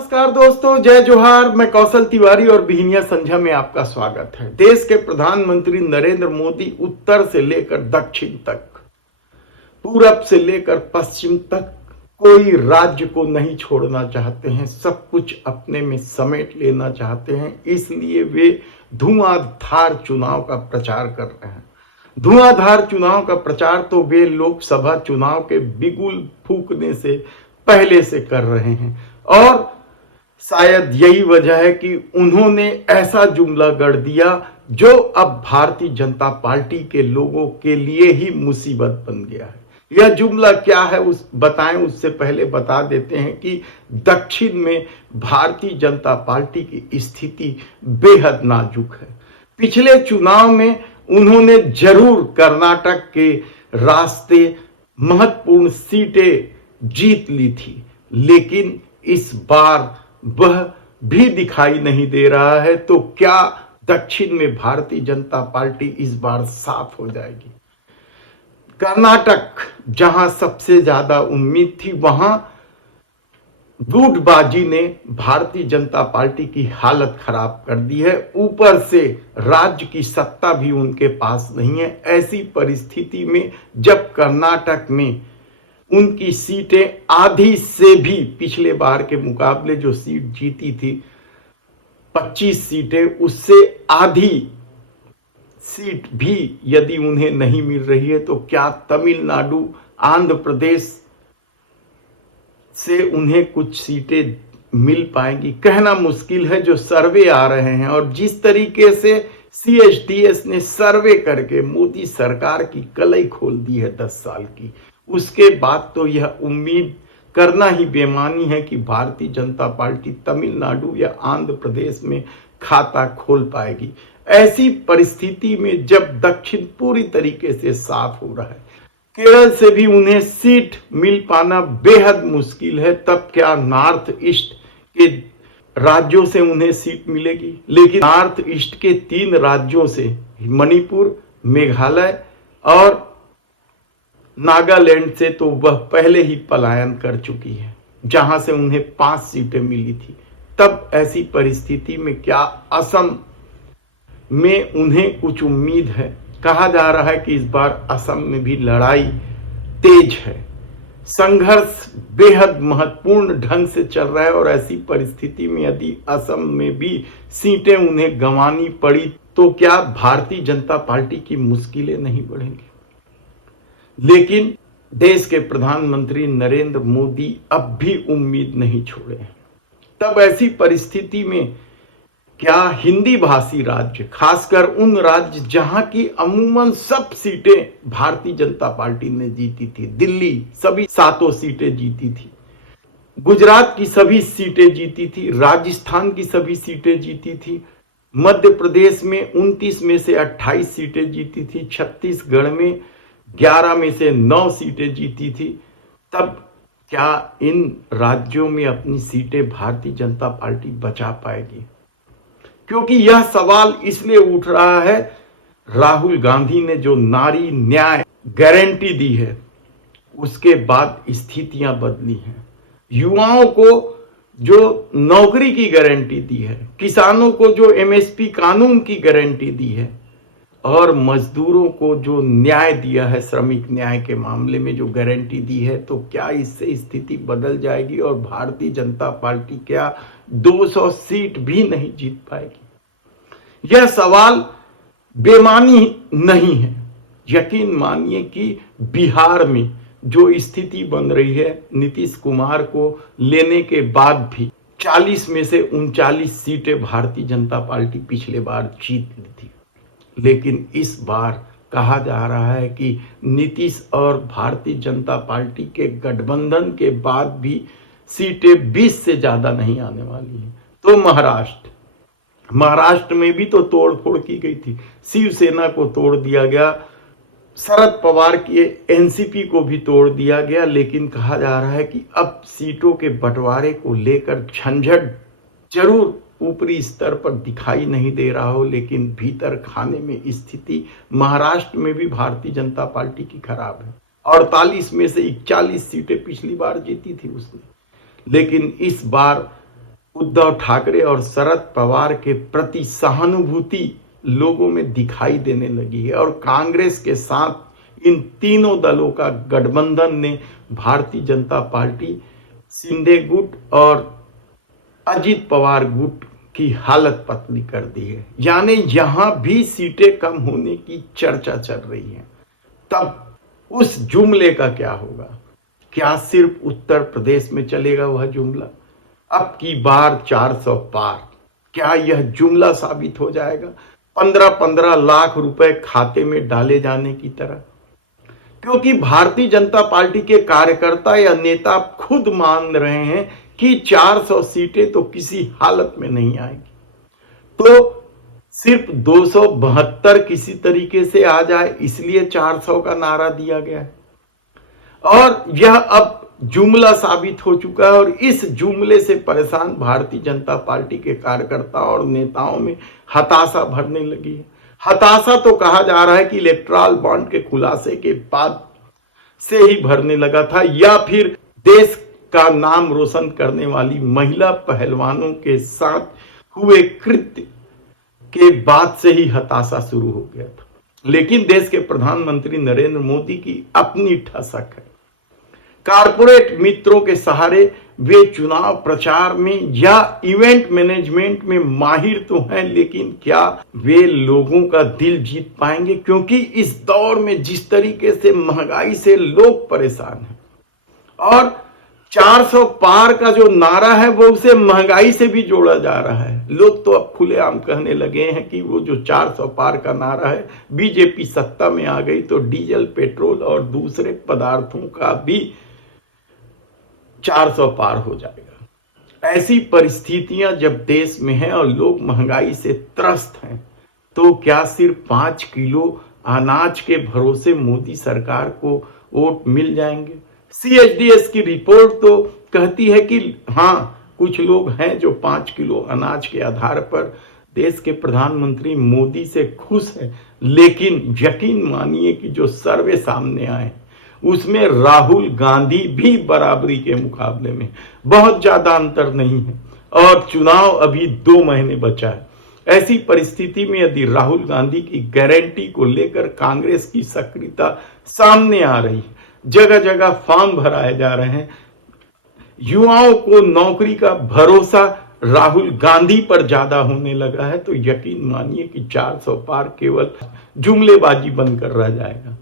नमस्कार दोस्तों, जय जोहार। मैं कौशल तिवारी और बिहनिया संध्या में आपका स्वागत है। देश के प्रधानमंत्री नरेंद्र मोदी उत्तर से लेकर दक्षिण तक, पूरब से लेकर पश्चिम तक कोई राज्य को नहीं छोड़ना चाहते हैं। सब कुछ अपने में समेट लेना चाहते हैं। इसलिए वे धुआंधार चुनाव का प्रचार कर रहे हैं। धुआंधार चुनाव का प्रचार तो वे लोकसभा चुनाव के बिगुल फूकने से पहले से कर रहे हैं और शायद यही वजह है कि उन्होंने ऐसा जुमला गढ़ दिया जो अब भारतीय जनता पार्टी के लोगों के लिए ही मुसीबत बन गया है। यह जुमला क्या है उस बताएं, उससे पहले बता देते हैं कि दक्षिण में भारतीय जनता पार्टी की स्थिति बेहद नाजुक है। पिछले चुनाव में उन्होंने जरूर कर्नाटक के रास्ते महत्वपूर्ण सीटें जीत ली थी, लेकिन इस बार वह भी दिखाई नहीं दे रहा है। तो क्या दक्षिण में भारतीय जनता पार्टी इस बार साफ हो जाएगी? कर्नाटक जहां सबसे ज्यादा उम्मीद थी, वहां गुटबाजी ने भारतीय जनता पार्टी की हालत खराब कर दी है। ऊपर से राज्य की सत्ता भी उनके पास नहीं है। ऐसी परिस्थिति में जब कर्नाटक में उनकी सीटें आधी से भी, पिछले बार के मुकाबले जो सीट जीती थी 25 सीटें, उससे आधी सीट भी यदि उन्हें नहीं मिल रही है तो क्या तमिलनाडु, आंध्र प्रदेश से उन्हें कुछ सीटें मिल पाएंगी? कहना मुश्किल है। जो सर्वे आ रहे हैं और जिस तरीके से CSDS ने सर्वे करके मोदी सरकार की कलई खोल दी है 10 साल की, उसके बाद तो यह उम्मीद करना ही बेमानी है कि भारतीय जनता पार्टी तमिलनाडु या आंध्र प्रदेश में खाता खोल पाएगी। ऐसी परिस्थिति में जब दक्षिण पूरी तरीके से साफ हो रहा है, केरल से भी उन्हें सीट मिल पाना बेहद मुश्किल है, तब क्या नॉर्थ ईस्ट के राज्यों से उन्हें सीट मिलेगी? लेकिन नॉर्थ ईस्ट के 3 राज्यों से, मणिपुर, मेघालय और नागालैंड से, तो वह पहले ही पलायन कर चुकी है, जहां से उन्हें 5 सीटें मिली थी। तब ऐसी परिस्थिति में क्या असम में उन्हें कुछ उम्मीद है? कहा जा रहा है कि इस बार असम में भी लड़ाई तेज है। संघर्ष बेहद महत्वपूर्ण ढंग से चल रहा है और ऐसी परिस्थिति में यदि असम में भी सीटें उन्हें गंवानी पड़ी तो क्या भारतीय जनता पार्टी की मुश्किलें नहीं बढ़ेंगी? लेकिन देश के प्रधानमंत्री नरेंद्र मोदी अब भी उम्मीद नहीं छोड़े हैं। तब ऐसी परिस्थिति में क्या हिंदी भाषी राज्य, खासकर उन राज्य जहां की अमूमन सब सीटें भारतीय जनता पार्टी ने जीती थी, दिल्ली सभी 7 सीटें जीती थी, गुजरात की सभी सीटें जीती थी, राजस्थान की सभी सीटें जीती थी, मध्य प्रदेश में 29 में से 28 सीटें जीती थी, छत्तीसगढ़ में 11 में से 9 सीटें जीती थी, तब क्या इन राज्यों में अपनी सीटें भारतीय जनता पार्टी बचा पाएगी? क्योंकि यह सवाल इसलिए उठ रहा है, राहुल गांधी ने जो नारी न्याय गारंटी दी है उसके बाद स्थितियां बदली हैं। युवाओं को जो नौकरी की गारंटी दी है, किसानों को जो MSP कानून की गारंटी दी है और मजदूरों को जो न्याय दिया है, श्रमिक न्याय के मामले में जो गारंटी दी है, तो क्या इससे स्थिति बदल जाएगी और भारतीय जनता पार्टी क्या 200 सीट भी नहीं जीत पाएगी? यह सवाल बेमानी नहीं है। यकीन मानिए कि बिहार में जो स्थिति बन रही है, नीतीश कुमार को लेने के बाद भी 40 में से 39 सीटें भारतीय जनता पार्टी पिछले बार जीत ली थी, लेकिन इस बार कहा जा रहा है कि नीतीश और भारतीय जनता पार्टी के गठबंधन के बाद भी सीटें 20 से ज्यादा नहीं आने वाली हैं। तो महाराष्ट्र में भी तो तोड़फोड़ की गई थी, शिवसेना को तोड़ दिया गया, शरद पवार की NCP को भी तोड़ दिया गया, लेकिन कहा जा रहा है कि अब सीटों के बंटवारे को लेकर झंझट जरूर ऊपरी स्तर पर दिखाई नहीं दे रहा हो, लेकिन भीतर खाने में स्थिति महाराष्ट्र में भी भारतीय जनता पार्टी की खराब है। 48 में से 41 सीटें पिछली बार जीती थी उसने, लेकिन इस बार उद्धव ठाकरे और शरद पवार के प्रति सहानुभूति लोगों में दिखाई देने लगी है और कांग्रेस के साथ इन तीनों दलों का गठबंधन ने भारतीय जनता पार्टी, शिंदे गुट और अजित पवार गुट की हालत पतली कर दी है। यानी यहां भी सीटें कम होने की चर्चा चल रही है। तब उस जुमले का क्या होगा? क्या सिर्फ उत्तर प्रदेश में चलेगा वह जुमला? अब की बार 400 पार, क्या यह जुमला साबित हो जाएगा 15-15 लाख रुपए खाते में डाले जाने की तरह? क्योंकि भारतीय जनता पार्टी के कार्यकर्ता या नेता खुद मान रहे हैं कि 400 सीटें तो किसी हालत में नहीं आएगी, तो सिर्फ 272 किसी तरीके से आ जाए, इसलिए 400 का नारा दिया गया है। और यह अब जुमला साबित हो चुका है और इस जुमले से परेशान भारतीय जनता पार्टी के कार्यकर्ता और नेताओं में हताशा भरने लगी है। हताशा तो कहा जा रहा है कि इलेक्टोरल बॉन्ड के खुलासे के बाद से ही भरने लगा था, या फिर देश का नाम रोशन करने वाली महिला पहलवानों के साथ हुए कृत्य के बाद से ही हताशा शुरू हो गया था। लेकिन देश के प्रधानमंत्री नरेंद्र मोदी की अपनी ठसक है। कारपोरेट मित्रों के सहारे वे चुनाव प्रचार में या इवेंट मैनेजमेंट में माहिर तो हैं, लेकिन क्या वे लोगों का दिल जीत पाएंगे? क्योंकि इस दौर में जिस तरीके से महंगाई से लोग परेशान हैं और 400 पार का जो नारा है वो उसे महंगाई से भी जोड़ा जा रहा है। लोग तो अब खुलेआम कहने लगे हैं कि वो जो 400 पार का नारा है, बीजेपी सत्ता में आ गई तो डीजल, पेट्रोल और दूसरे पदार्थों का भी 400 पार हो जाएगा। ऐसी परिस्थितियां जब देश में हैं और लोग महंगाई से त्रस्त हैं, तो क्या सिर्फ 5 किलो अनाज के भरोसे मोदी सरकार को वोट मिल जाएंगे? CHDS की रिपोर्ट तो कहती है कि हाँ, कुछ लोग हैं जो 5 किलो अनाज के आधार पर देश के प्रधानमंत्री मोदी से खुश हैं, लेकिन यकीन मानिए कि जो सर्वे सामने आए उसमें राहुल गांधी भी बराबरी के मुकाबले में, बहुत ज्यादा अंतर नहीं है और चुनाव अभी 2 महीने बचा है। ऐसी परिस्थिति में यदि राहुल गांधी की गारंटी को लेकर कांग्रेस की सक्रियता सामने आ रही है, जगह जगह फॉर्म भराए जा रहे हैं, युवाओं को नौकरी का भरोसा राहुल गांधी पर ज्यादा होने लगा है, तो यकीन मानिए कि 400 पार केवल जुमलेबाजी बनकर रह जाएगा।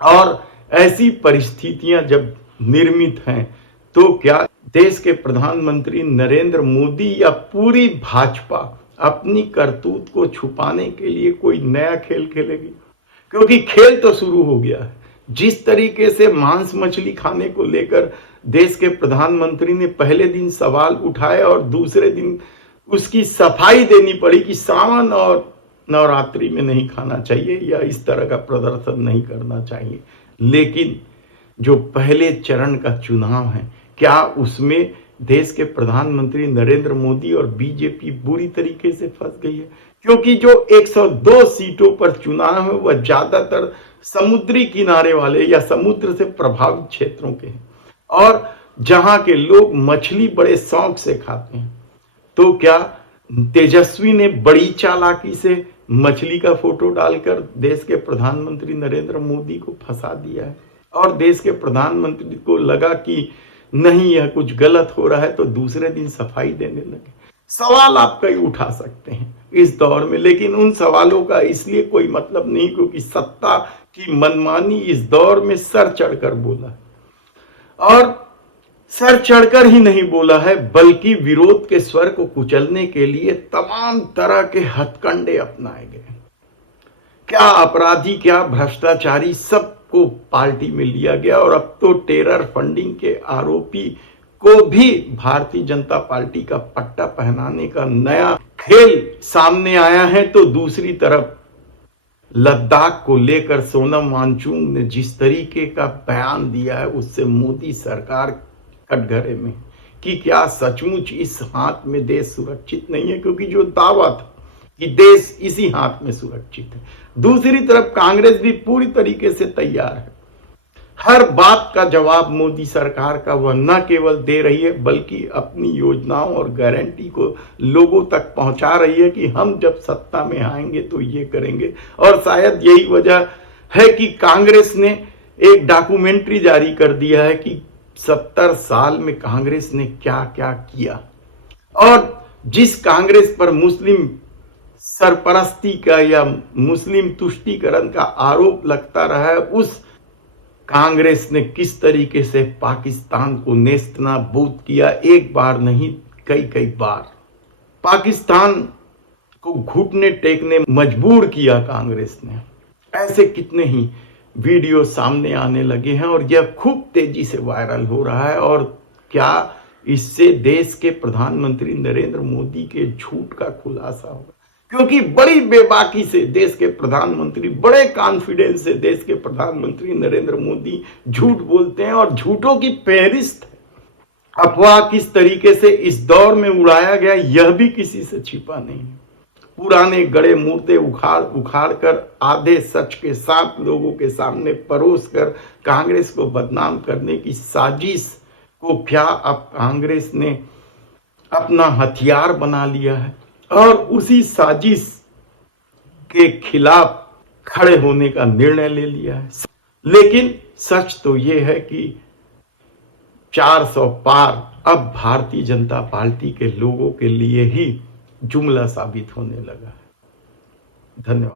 और ऐसी परिस्थितियां जब निर्मित हैं, तो क्या देश के प्रधानमंत्री नरेंद्र मोदी या पूरी भाजपा अपनी करतूत को छुपाने के लिए कोई नया खेल खेलेगी? क्योंकि खेल तो शुरू हो गया है। जिस तरीके से मांस मछली खाने को लेकर देश के प्रधानमंत्री ने पहले दिन सवाल उठाए और दूसरे दिन उसकी सफाई देनी पड़ी कि सावन और नवरात्रि में नहीं खाना चाहिए या इस तरह का प्रदर्शन नहीं करना चाहिए, लेकिन जो पहले चरण का चुनाव है, क्या उसमें देश के प्रधानमंत्री नरेंद्र मोदी और बीजेपी बुरी तरीके से फंस गई है? क्योंकि जो 102 सीटों पर चुनाव है वह ज्यादातर समुद्री किनारे वाले या समुद्र से प्रभावित क्षेत्रों के हैं और जहां के लोग मछली बड़े शौक से खाते हैं। तो क्या तेजस्वी ने बड़ी चालाकी से मछली का फोटो डालकर देश के प्रधानमंत्री नरेंद्र मोदी को फंसा दिया है और देश के प्रधानमंत्री को लगा कि नहीं, यह कुछ गलत हो रहा है, तो दूसरे दिन सफाई देने लगे? सवाल आप कई उठा सकते हैं इस दौर में, लेकिन उन सवालों का इसलिए कोई मतलब नहीं क्योंकि सत्ता की मनमानी इस दौर में सर चढ़कर बोला है। और सर चढ़कर ही नहीं बोला है, बल्कि विरोध के स्वर को कुचलने के लिए तमाम तरह के हथकंडे अपनाए गए। क्या अपराधी, क्या भ्रष्टाचारी, सबको पार्टी में लिया गया और अब तो टेरर फंडिंग के आरोपी को भी भारतीय जनता पार्टी का पट्टा पहनाने का नया खेल सामने आया है। तो दूसरी तरफ लद्दाख को लेकर सोनम वांगचुक ने जिस तरीके का बयान दिया है, उससे मोदी सरकार कटघरे में कि क्या सचमुच इस हाथ में देश सुरक्षित नहीं है, क्योंकि जो दावा था कि देश इसी हाथ में सुरक्षित है। दूसरी तरफ कांग्रेस भी पूरी तरीके से तैयार है हर बात का जवाब मोदी सरकार का वह न केवल दे रही है बल्कि अपनी योजनाओं और गारंटी को लोगों तक पहुंचा रही है कि हम जब सत्ता में आएंगे तो ये करेंगे। और शायद यही वजह है कि कांग्रेस ने एक डॉक्यूमेंट्री जारी कर दिया है कि 70 साल में कांग्रेस ने क्या क्या किया। और जिस कांग्रेस पर मुस्लिम सरपरस्ती का या मुस्लिम तुष्टीकरण का आरोप लगता रहा है, उस कांग्रेस ने किस तरीके से पाकिस्तान को नेस्तनाबूद किया, एक बार नहीं कई कई बार पाकिस्तान को घुटने टेकने मजबूर किया कांग्रेस ने। ऐसे कितने ही वीडियो सामने आने लगे हैं और यह खूब तेजी से वायरल हो रहा है। और क्या इससे देश के प्रधानमंत्री नरेंद्र मोदी के झूठ का खुलासा होगा? क्योंकि बड़ी बेबाकी से देश के प्रधानमंत्री, बड़े कॉन्फिडेंस से देश के प्रधानमंत्री नरेंद्र मोदी झूठ बोलते हैं और झूठों की फहरिस्त है। अफवाह किस तरीके से इस दौर में उड़ाया गया यह भी किसी से छिपा नहीं। पुराने गड़े मुर्दे उखाड़ कर आधे सच के साथ लोगों के सामने परोस कर कांग्रेस को बदनाम करने की साजिश को क्या अब कांग्रेस ने अपना हथियार बना लिया है और उसी साजिश के खिलाफ खड़े होने का निर्णय ले लिया है। लेकिन सच तो यह है कि 400 पार अब भारतीय जनता पार्टी के लोगों के लिए ही जुमला साबित होने लगा है। धन्यवाद।